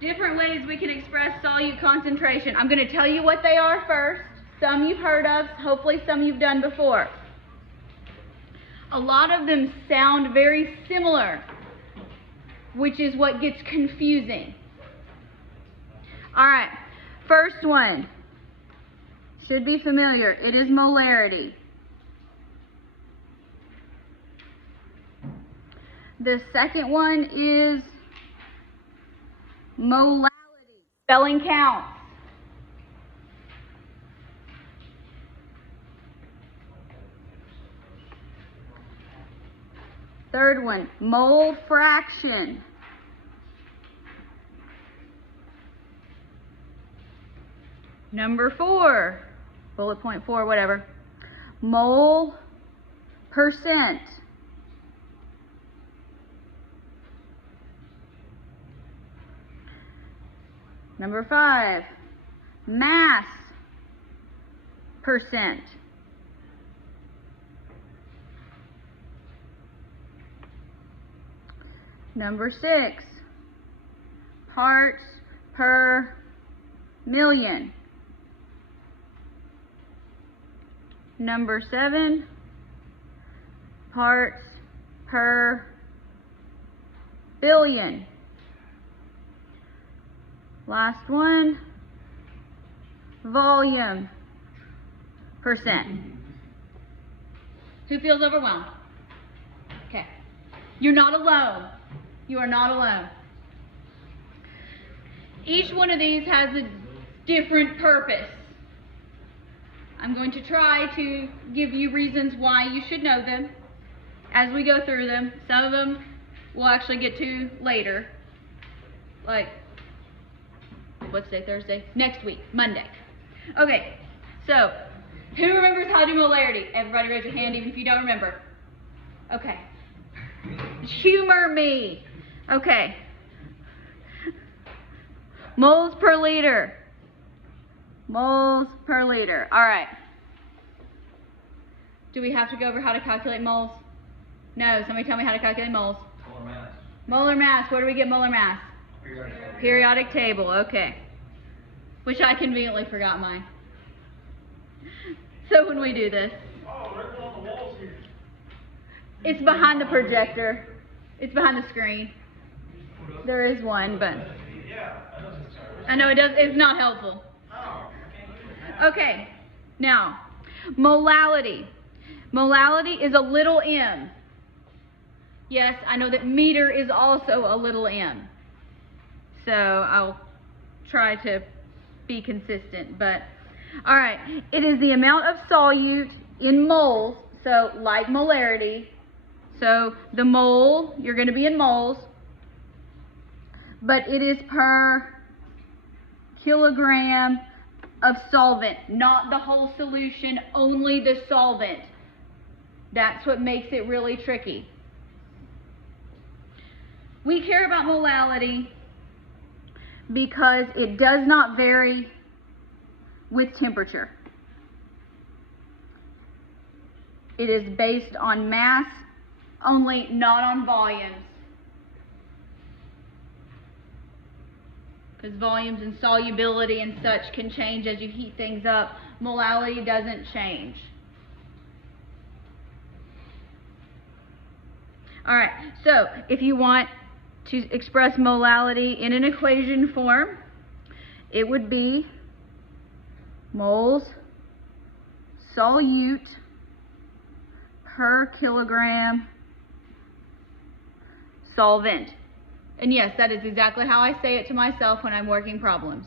Different ways we can express solute concentration. I'm going to tell you what they are first. Some you've heard of, hopefully some you've done before. A lot of them sound very similar, which is what gets confusing. All right, first one should be familiar. It is molarity. The second one is molality. Spelling counts. Third one, mole fraction. Number 4, bullet point 4, whatever, mole percent. Number 5, mass percent. Number 6, parts per million. Number 7, parts per billion. Last one, volume percent. Who feels overwhelmed? Okay. You're not alone. You are not alone. Each one of these has a different purpose. I'm going to try to give you reasons why you should know them as we go through them. Some of them we'll actually get to later. Like, what's today, Thursday? Next week, Monday. Okay, so who remembers how to do molarity? Everybody raise your hand even if you don't remember. Okay. Humor me. Okay. Moles per liter. Moles per liter. All right. Do we have to go over how to calculate moles? No. Somebody tell me how to calculate moles. Molar mass. Molar mass. Where do we get molar mass? Periodic table. Okay. Which I conveniently forgot mine. So when we do this. Oh, there's one on the walls here. It's behind the projector. It's behind the screen. There is one, but Yeah, I know it's not helpful. Okay, now, molality. Molality is a little m. Yes, I know that meter is also a little m. So I'll try to be consistent, but all right. It is the amount of solute in moles, so like molarity. So the mole, you're going to be in moles, but it is per kilogram of solvent, not the whole solution, only the solvent. That's what makes it really tricky. We care about molality because it does not vary with temperature. It is based on mass only, not on volumes. Because volumes and solubility and such can change as you heat things up. Molality doesn't change. All right, so if you want to express molality in an equation form, it would be moles solute per kilogram solvent. And yes, that is exactly how I say it to myself when I'm working problems.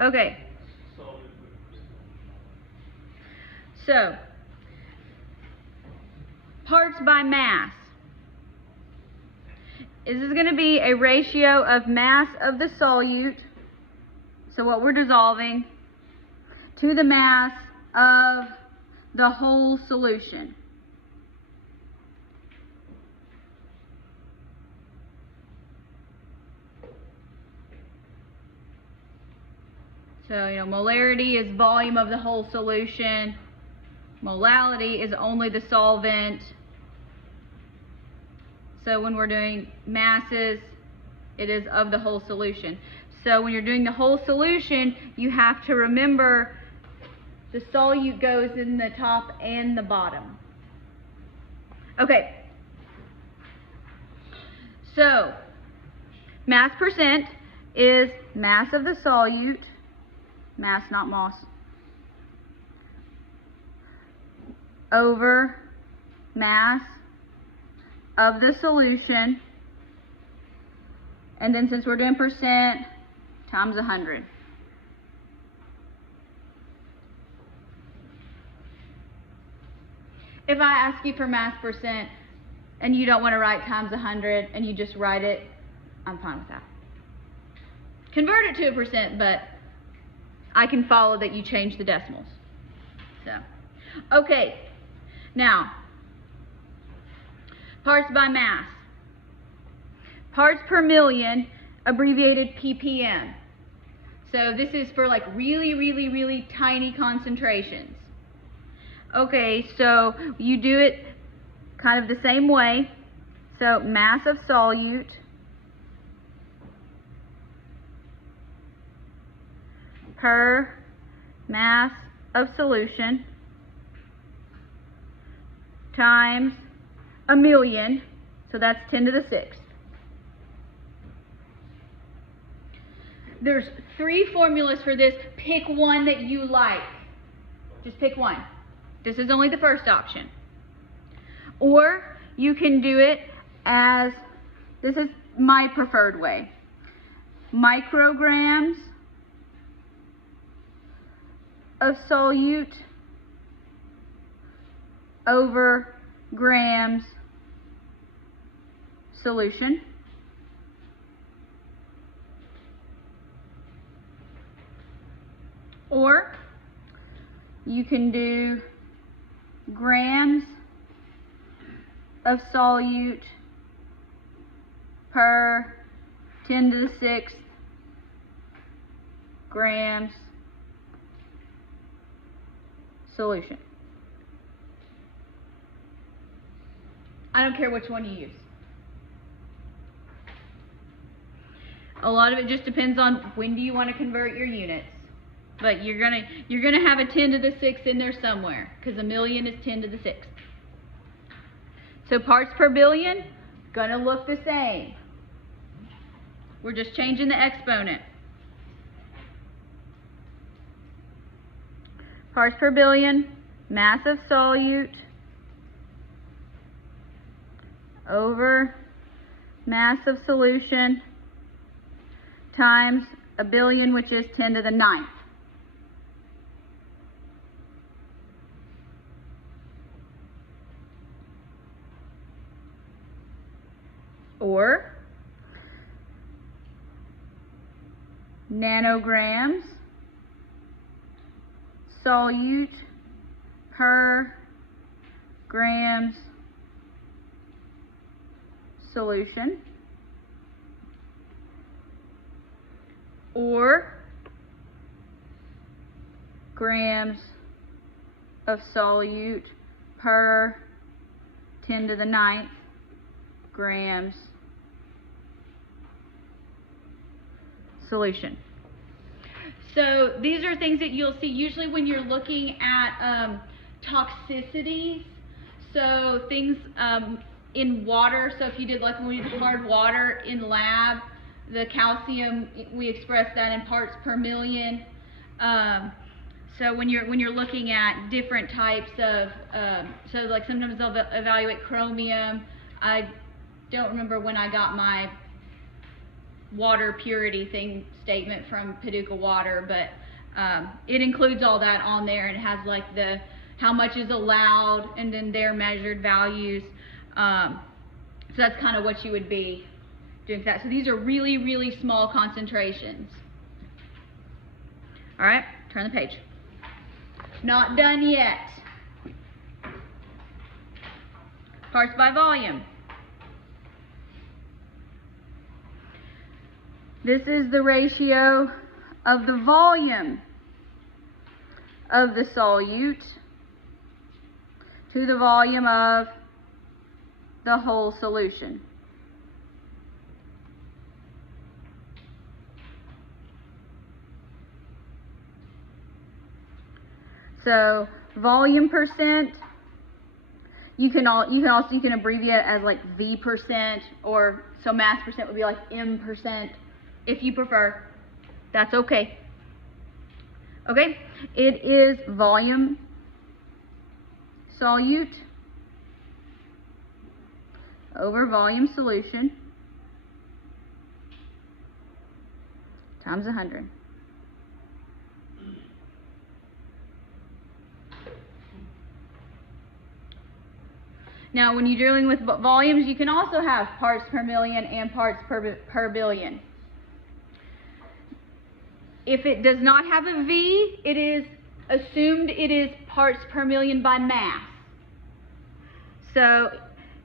Okay. So, parts by mass. This is going to be a ratio of mass of the solute, so what we're dissolving, to the mass of the whole solution. So, molarity is volume of the whole solution. Molality is only the solvent. So when we're doing masses, it is of the whole solution. So when you're doing the whole solution, you have to remember the solute goes in the top and the bottom. Okay. So mass percent is mass of the solute, mass not moss, over mass of the solution, and then since we're doing percent, times 100. If I ask you for mass percent and you don't want to write times 100 and you just write it, I'm fine with that. Convert it to a percent, but I can follow that you change the decimals. So, okay, now, parts by mass. Parts per million, abbreviated ppm. So this is for like really, really, really tiny concentrations. Okay, so you do it kind of the same way. So mass of solute per mass of solution times 1,000,000, so that's 10 to the 6th. There's 3 formulas for this. Pick one that you like. Just pick one. This is only the first option. Or you can do it as, this is my preferred way, micrograms of solute over grams solution. Or you can do grams of solute per 10 to the 6th grams solution. I don't care which one you use. A lot of it just depends on when do you want to convert your units. But you're gonna have a 10 to the 6th in there somewhere, because 1,000,000 is 10 to the 6th. So parts per billion, gonna look the same. We're just changing the exponent. Parts per billion, mass of solute over mass of solution times 1,000,000,000, which is 10 to the 9th. Or nanograms solute per grams solution, or grams of solute per 10 to the 9th grams solution. So these are things that you'll see usually when you're looking at toxicities. So things in water. So if you did like when we did hard water in lab, the calcium, we express that in parts per million. So when you're looking at different types of, so like sometimes they'll evaluate chromium. I don't remember when I got my water purity statement from Paducah Water, but it includes all that on there, and it has like how much is allowed and then their measured values. So that's kind of what you would be doing for that. So these are really, really small concentrations. All right, turn the page. Not done yet. Parts by volume. This is the ratio of the volume of the solute to the volume of the whole solution. So volume percent, you can abbreviate it as like V percent, or so mass percent would be like M percent if you prefer. That's okay. Okay, it is volume solute over volume solution times 100. Now, when you're dealing with volumes, you can also have parts per million and parts per billion. If it does not have a V, it is assumed it is parts per million by mass. So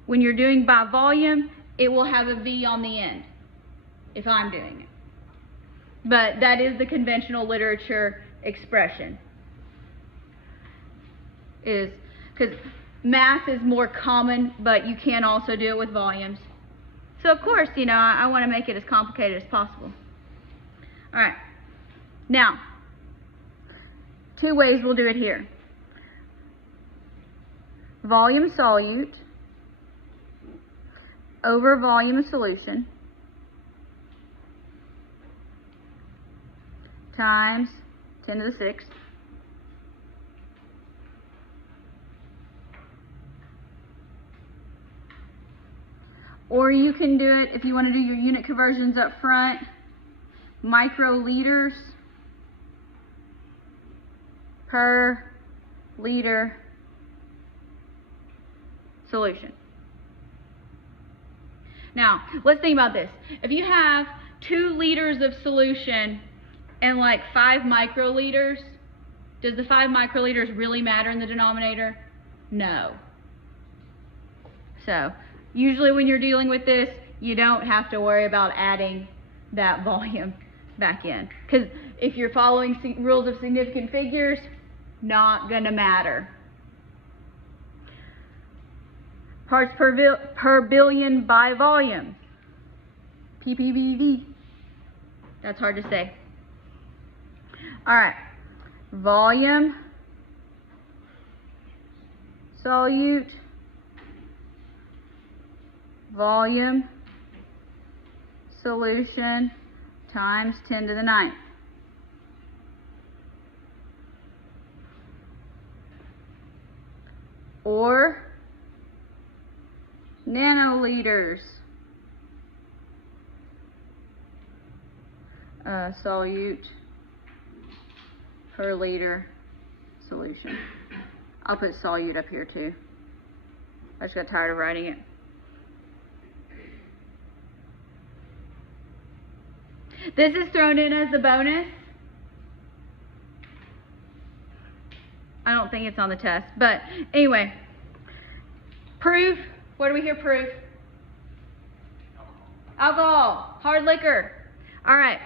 when you're doing by volume, it will have a V on the end, if I'm doing it. But that is the conventional literature expression. Is because mass is more common, but you can also do it with volumes. So of course, you know, I want to make it as complicated as possible. All right. Now, two ways we'll do it here. Volume solute over volume solution times 10 to the 6th. Or you can do it, if you want to do your unit conversions up front, microliters per liter solution. Now, let's think about this. If you have 2 liters of solution and like 5 microliters, does the 5 microliters really matter in the denominator? No. So, usually when you're dealing with this, you don't have to worry about adding that volume back in. Because if you're following rules of significant figures, not going to matter. Parts per billion by volume. PPBV. That's hard to say. All right. Volume solute volume solution times 10 to the 9th. Or nanoliters solute per liter solution. I'll put solute up here too. I just got tired of writing it. This is thrown in as a bonus. I don't think it's on the test, but anyway. Proof. What do we hear proof? Alcohol. Hard liquor. All right.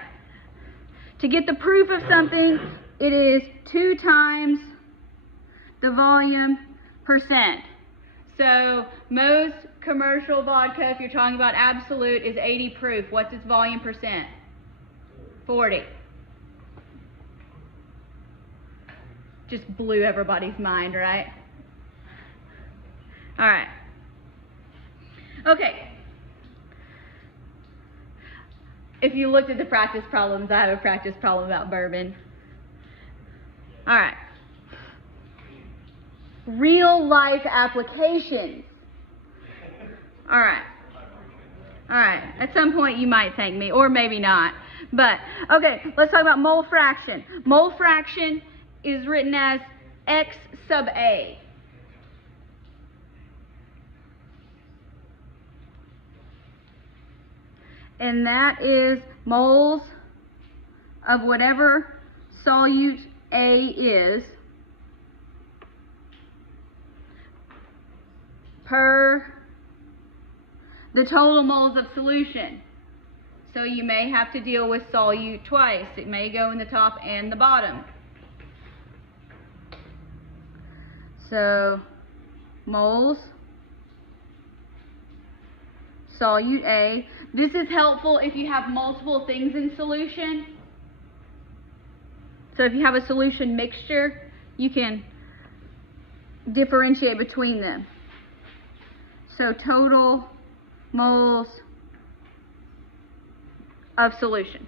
To get the proof of something, it is 2 times the volume percent. So most commercial vodka, if you're talking about absolute, is 80 proof. What's its volume percent? 40. Just blew everybody's mind, right? All right. Okay. If you looked at the practice problems, I have a practice problem about bourbon. All right. Real life applications. All right. All right. At some point you might thank me, or maybe not. But, okay, let's talk about mole fraction. Mole fraction is written as X sub A. And that is moles of whatever solute A is per the total moles of solution. So you may have to deal with solute twice. It may go in the top and the bottom. So moles, solute A. This is helpful if you have multiple things in solution. So if you have a solution mixture, you can differentiate between them. So total moles of solution.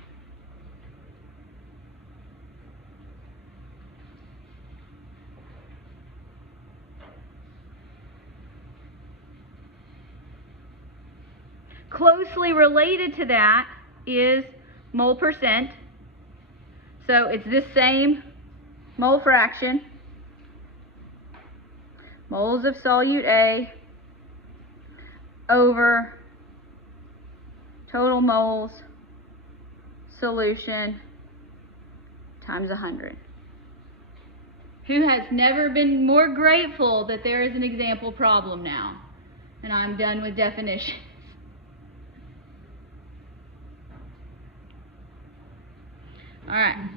Closely related to that is mole percent. So it's this same mole fraction, moles of solute A over total moles solution times 100. Who has never been more grateful that there is an example problem now? And I'm done with definitions. All right.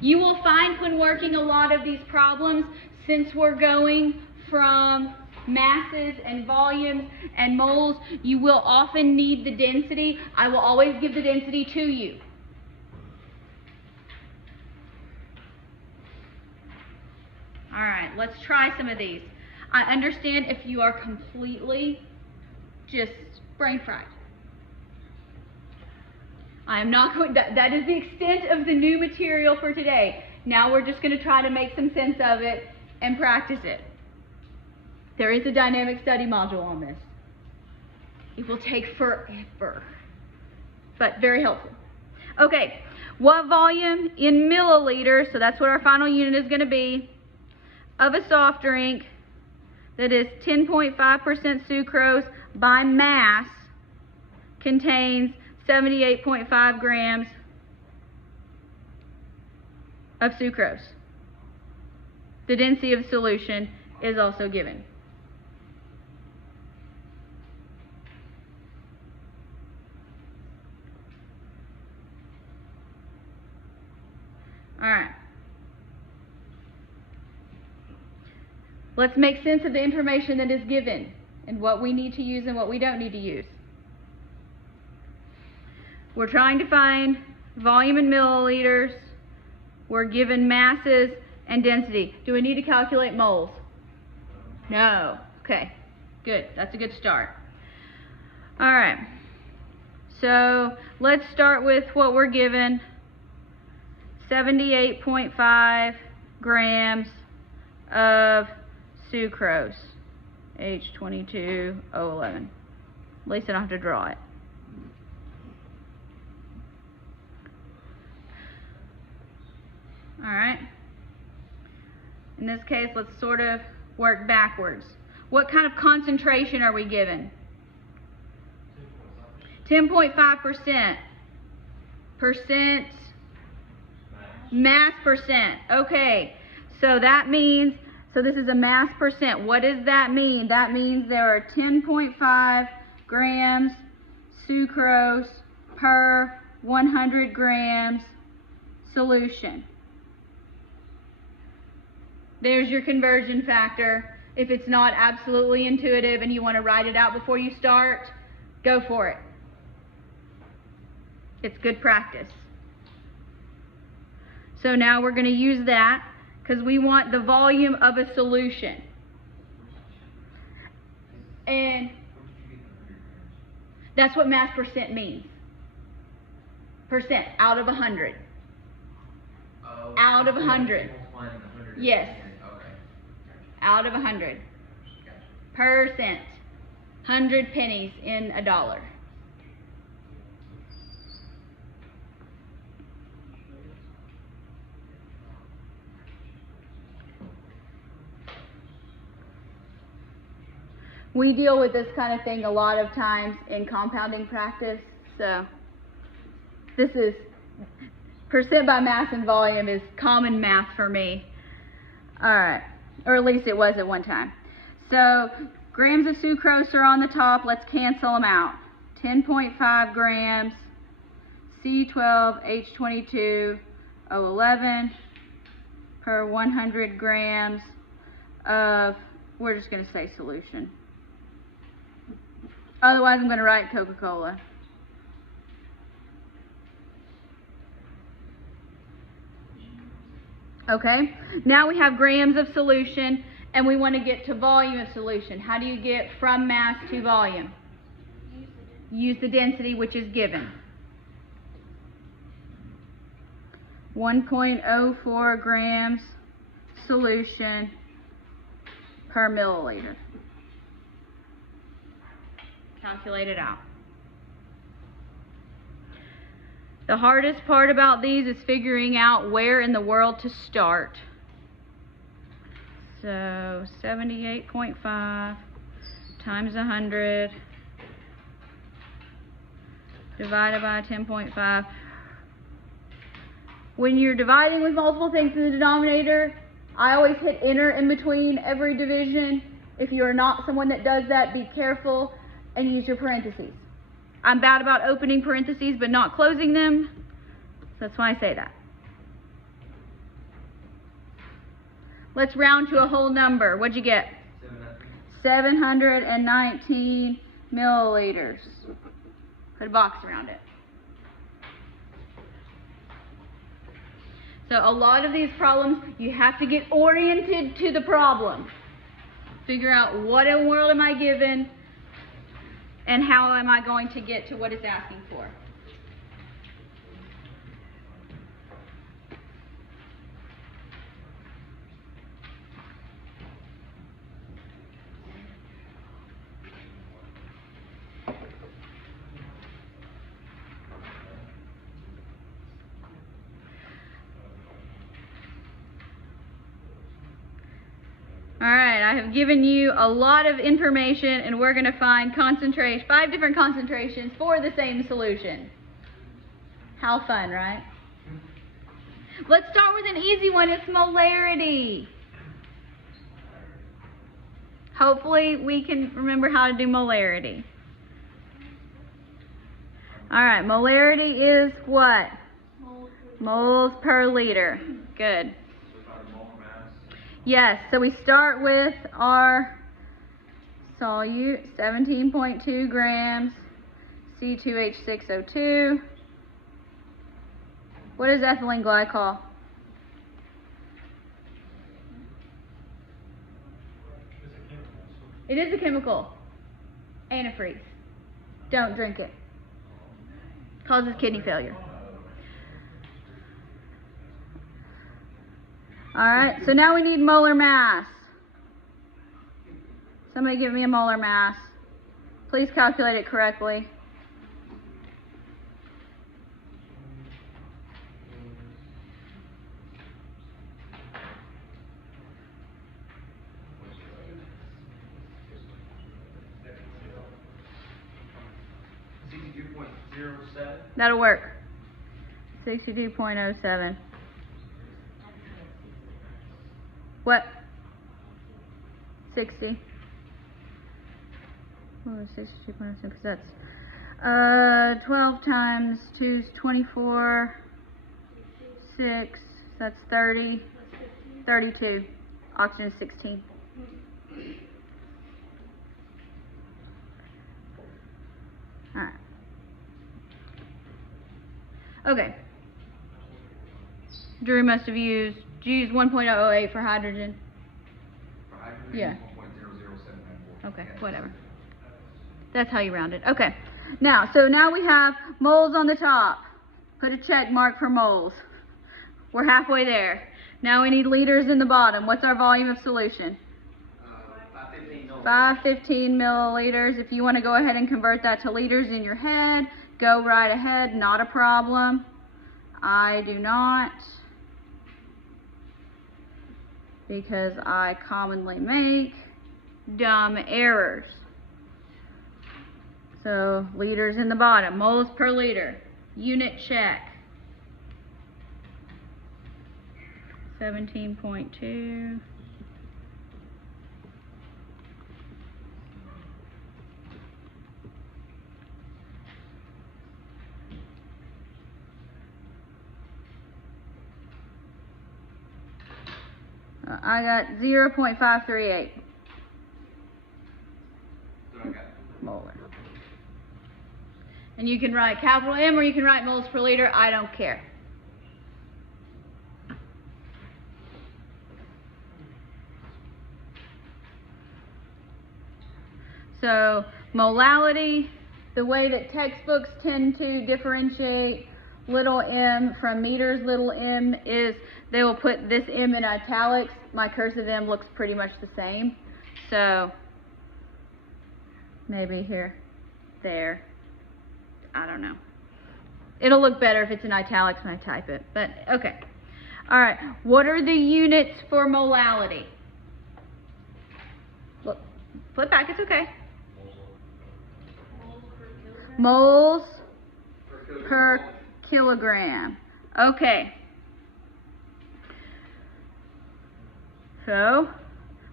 You will find when working a lot of these problems, since we're going from masses and volumes and moles, you will often need the density. I will always give the density to you. All right, let's try some of these. I understand if you are completely just brain fried. I am not going, that is the extent of the new material for today. Now we're just going to try to make some sense of it and practice it. There is a dynamic study module on this. It will take forever, but very helpful. Okay, what volume in milliliters, so that's what our final unit is going to be, of a soft drink that is 10.5% sucrose by mass contains 78.5 grams of sucrose. The density of solution is also given. All right. Let's make sense of the information that is given and what we need to use and what we don't need to use. We're trying to find volume in milliliters. We're given masses and density. Do we need to calculate moles? No. Okay, good. That's a good start. All right. So let's start with what we're given. 78.5 grams of sucrose, H22O11. At least I don't have to draw it. All right. In this case, let's sort of work backwards. What kind of concentration are we given? 10.5%. Percent. Mass percent. Okay. So that means, so this is a mass percent. What does that mean? That means there are 10.5 grams sucrose per 100 grams solution. There's your conversion factor. If it's not absolutely intuitive and you want to write it out before you start, go for it. It's good practice. So now we're going to use that because we want the volume of a solution. And that's what mass percent means. Percent, out of 100. Out of 100. Yes. Out of 100. Percent. 100 pennies in a dollar. We deal with this kind of thing a lot of times in compounding practice, so this is percent by mass and volume is common math for me. All right, or at least it was at one time. So grams of sucrose are on the top. Let's cancel them out. 10.5 grams C12H22O11 per 100 grams of, we're just going to say solution. Otherwise, I'm going to write Coca-Cola. Okay, now we have grams of solution, and we want to get to volume of solution. How do you get from mass to volume? Use the density, which is given. 1.04 grams solution per milliliter. Calculate it out. The hardest part about these is figuring out where in the world to start. So 78.5 times 100 divided by 10.5. When you're dividing with multiple things in the denominator, I always hit enter in between every division. If you are not someone that does that, be careful and use your parentheses. I'm bad about opening parentheses but not closing them. That's why I say that. Let's round to a whole number. What'd you get? 719 milliliters. Put a box around it. So a lot of these problems, you have to get oriented to the problem. Figure out what in the world am I given and how am I going to get to what it's asking for. Alright, I have given you a lot of information and we're going to find 5 different concentrations for the same solution. How fun, right? Let's start with an easy one. It's molarity. Hopefully we can remember how to do molarity. Alright, molarity is what? Moles per liter. Good. Yes, so we start with our solute, 17.2 grams, C2H6O2. What is ethylene glycol? It is a chemical. Antifreeze. Don't drink it. Causes kidney failure. Alright, so now we need molar mass. Somebody give me a molar mass. Please calculate it correctly. That'll work. 62.07. What? 60. Oh, 62.07, because that's 12 times 2 is 24. 6, that's 30. 32. Oxygen is 16. Alright. Okay. Drew must have used 1.008 for hydrogen. For hydrogen, Yeah. 1.00794. Okay, whatever. That's how you round it. Okay. Now we have moles on the top. Put a check mark for moles. We're halfway there. Now we need liters in the bottom. What's our volume of solution? 515 milliliters. If you want to go ahead and convert that to liters in your head, go right ahead. Not a problem. I do not, because I commonly make dumb errors. So liters in the bottom, moles per liter, unit check. 17.2. I got 0.538 So I got molar. And you can write capital M or you can write moles per liter. I don't care. So molality, the way that textbooks tend to differentiate little m from meters little m is they will put this m in italics. My cursive m looks pretty much the same. So maybe here, there, I don't know. It'll look better if it's in italics when I type it, but okay. All right, what are the units for molality? Look, flip back, it's okay. Moles per kilogram. Okay. So,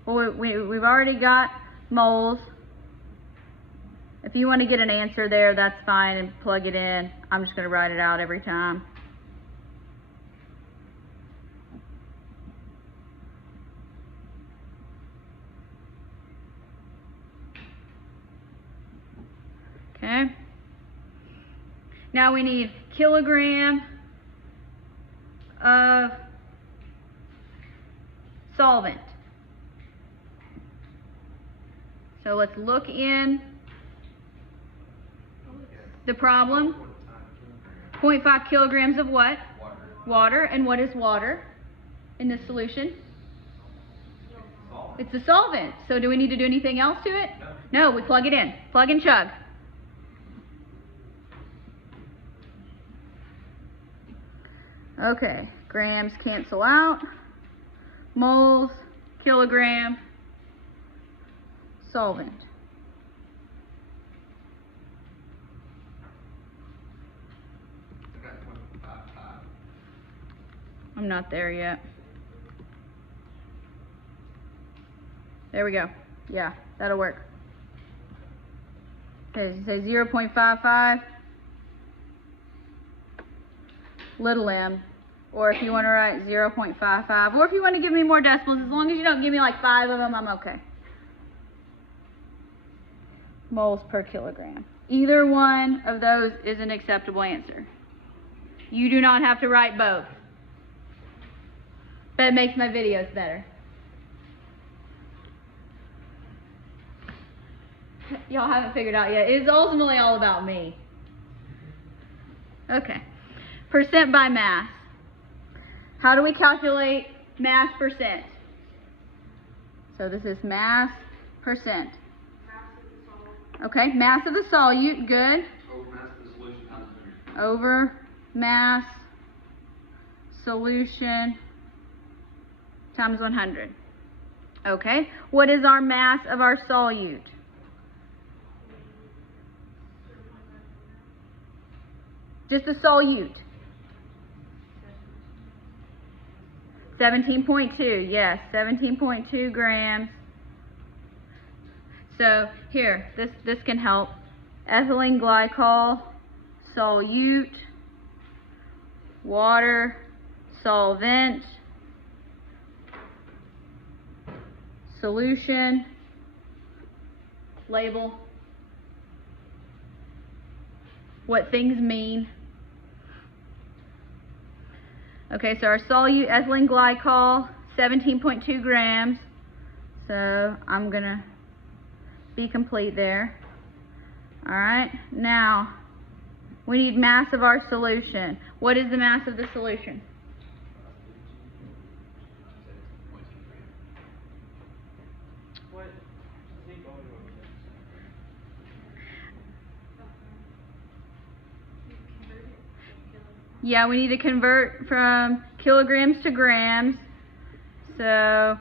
well, we've already got moles. If you want to get an answer there, that's fine, and plug it in. I'm just going to write it out every time. Okay. Now we need kilogram of solvent. So let's look in the problem. 0.5 kilograms of what? water. Water. And what is water in this solution? Salt. It's a solvent. So do we need to do anything else to it? No, we plug it in. Plug and chug. Okay, grams cancel out. Moles, kilogram, solvent. I got 0.55. I'm not there yet. There we go. Yeah, that'll work. Okay, say 0.55. Little m. Or if you want to write 0.55. Or if you want to give me more decimals, as long as you don't give me like 5 of them, I'm okay. Moles per kilogram. Either one of those is an acceptable answer. You do not have to write both. But it makes my videos better. Y'all haven't figured out yet. It's ultimately all about me. Okay. Percent by mass. How do we calculate mass percent? So this is mass percent. Okay, mass of the solute, good. Over mass of the solution times 100. Over mass solution times 100. Okay, what is our mass of our solute? Just the solute. 17.2, yes, 17.2 grams. So here, this can help. Ethylene glycol, solute, water, solvent, solution, label, what things mean. Okay, so our solute ethylene glycol, 17.2 grams. So I'm gonna be complete there. All right, now we need mass of our solution. What is the mass of the solution? Yeah, we need to convert from kilograms to grams. So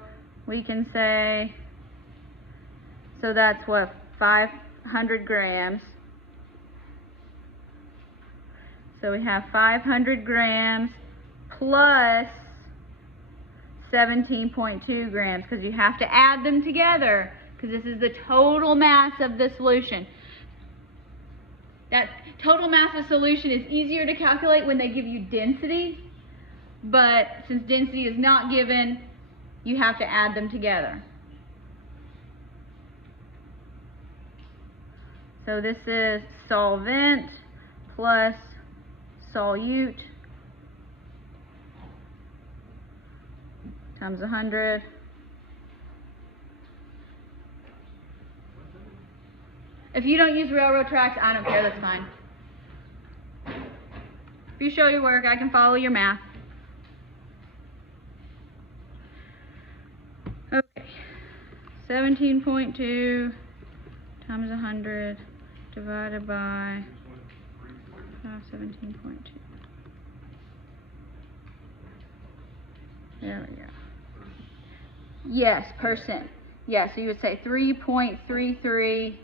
we can say, so that's what, 500 grams. So we have 500 grams plus 17.2 grams, because you have to add them together, because this is the total mass of the solution. That total mass of solution is easier to calculate when they give you density, but since density is not given, you have to add them together. So this is solvent plus solute times 100. If you don't use railroad tracks, I don't care, that's fine. If you show your work, I can follow your math. Okay, 17.2 times 100 divided by 17.2. There we go. Yes, percent. Yeah, so you would say 3.33%.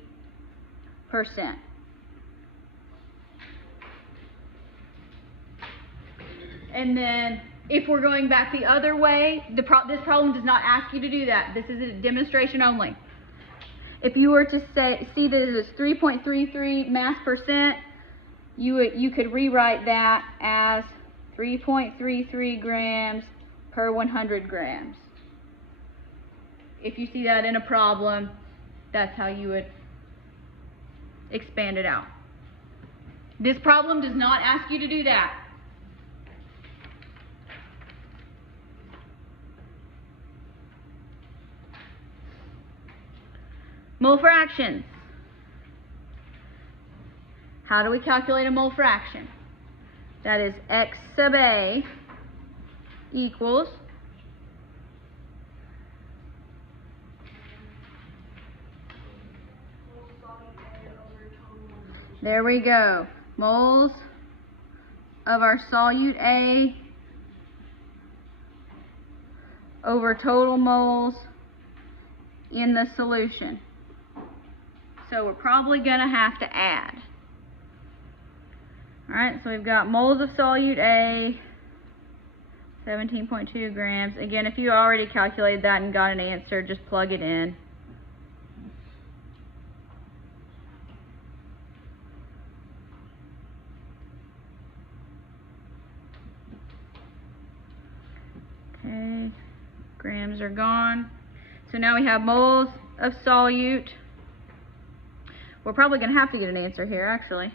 And then if we're going back the other way, this problem does not ask you to do that. This is a demonstration only. If you were to see that it is 3.33 mass percent, you could rewrite that as 3.33 grams per 100 grams. If you see that in a problem, that's how you would expand it out. This problem does not ask you to do that. Mole fractions. How do we calculate a mole fraction? That is X sub A equals there we go. Moles of our solute A over total moles in the solution. So we're probably going to have to add. Alright, so we've got moles of solute A, 17.2 grams. Again, if you already calculated that and got an answer, just plug it in. Okay, grams are gone. So now we have moles of solute. We're probably going to have to get an answer here, actually.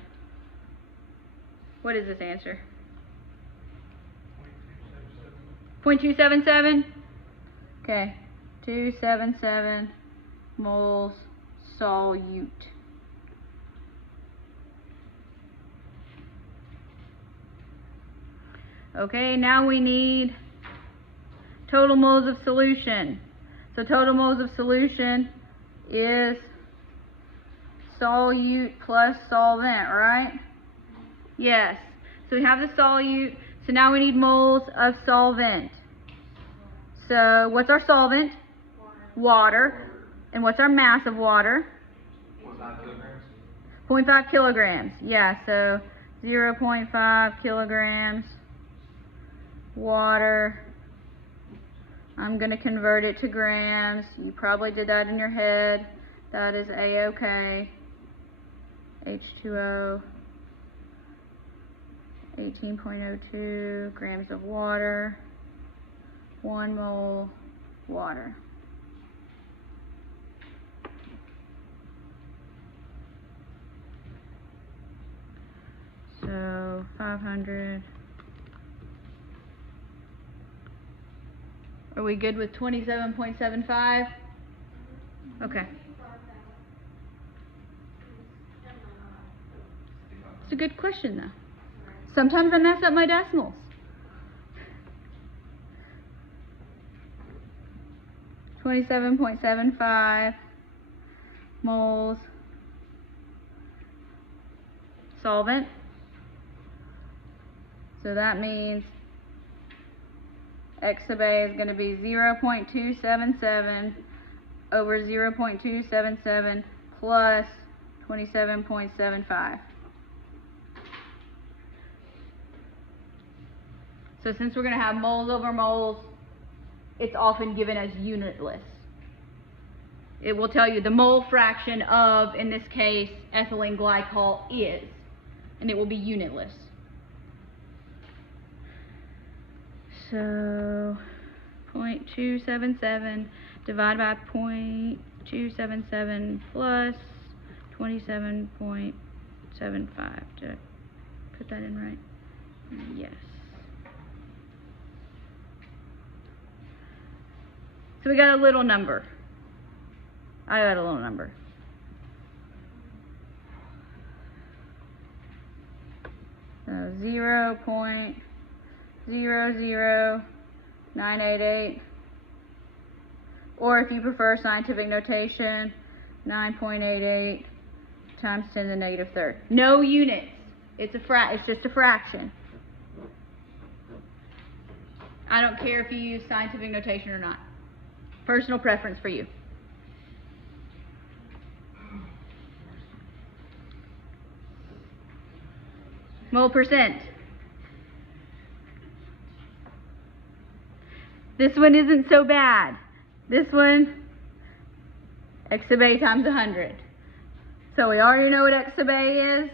What is this answer? 0.277? Okay, 277 moles solute. Okay, now we need total moles of solution. So total moles of solution is solute plus solvent, right? Yes. So we have the solute. So now we need moles of solvent. So what's our solvent? Water. And what's our mass of water? 0.5 kilograms. Yeah, so 0.5 kilograms water. I'm going to convert it to grams. You probably did that in your head. That is A-OK. H2O. 18.02 grams of water. 1 mole water. So 500. Are we good with 27.75? Okay. It's a good question though. Sometimes I mess up my decimals. .75 moles solvent. So that means X sub A is going to be 0.277 over 0.277 plus 27.75. So since we're going to have moles over moles, it's often given as unitless. It will tell you the mole fraction of, in this case, ethylene glycol is, and it will be unitless. So 0.277 divided by 0.277 plus 27.75. Did I put that in right? Yes. So we got a little number. I got a little number. So 0.00988, or if you prefer scientific notation, 9.88 times 10 to the negative third. No units. It's just a fraction. I don't care if you use scientific notation or not. Personal preference for you. Mole percent. This one isn't so bad. This one, x sub a times 100. So we already know what x sub a is.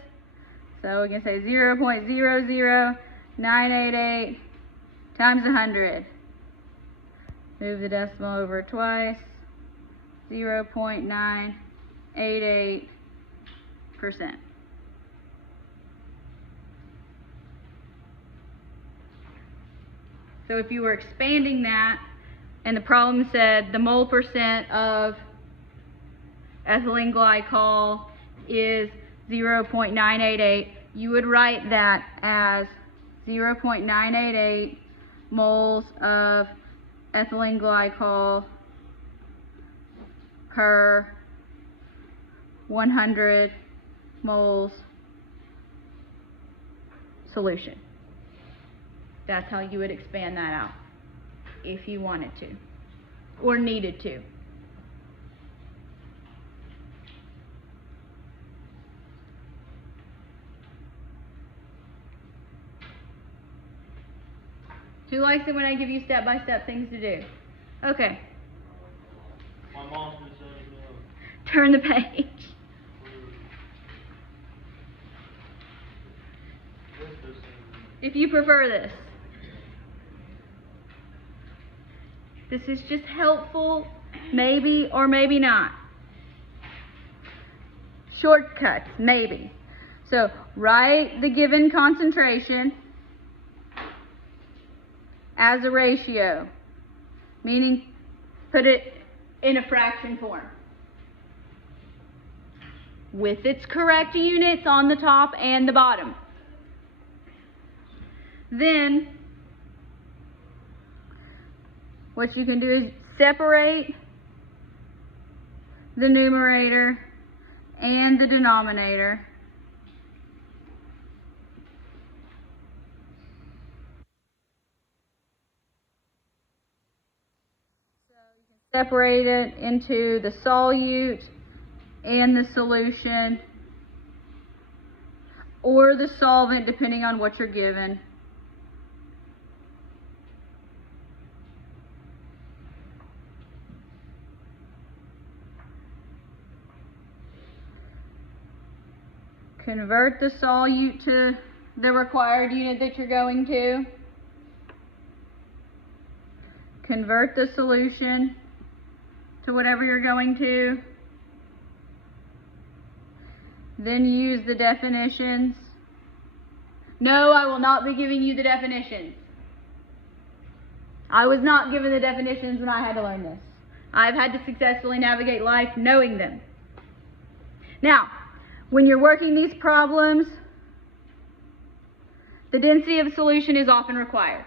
So we can say 0.00988 times 100. Move the decimal over twice. 0.988%. So if you were expanding that, and the problem said the mole percent of ethylene glycol is 0.988, you would write that as 0.988 moles of ethylene glycol per 100 moles solution. That's how you would expand that out if you wanted to or needed to. Who likes it when I give you step-by-step things to do? Okay. My mom's been saying no. Turn the page. If you prefer this. This is just helpful, maybe or maybe not. Shortcuts, maybe. So write the given concentration as a ratio, meaning put it in a fraction form with its correct units on the top and the bottom. Then what you can do is separate the numerator and the denominator. So you can separate it into the solute and the solution, or the solvent, depending on what you're given. Convert the solute to the required unit that you're going to. Convert the solution to whatever you're going to. Then use the definitions. No, I will not be giving you the definitions. I was not given the definitions when I had to learn this. I've had to successfully navigate life knowing them. Now, when you're working these problems, the density of a solution is often required.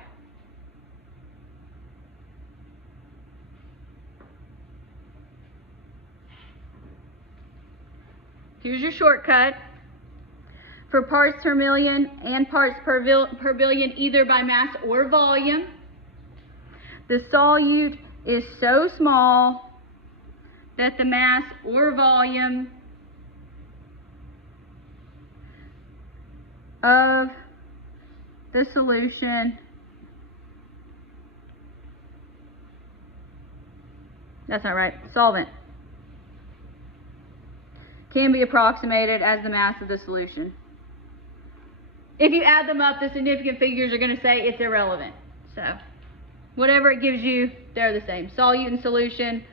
Here's your shortcut. For parts per million and parts per billion, either by mass or volume, the solute is so small that the mass or volume of the solution, that's not right, solvent, can be approximated as the mass of the solution. If you add them up, the significant figures are going to say it's irrelevant. So whatever it gives you, they're the same. Solute and solution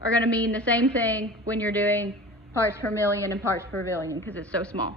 are going to mean the same thing when you're doing parts per million and parts per billion because it's so small.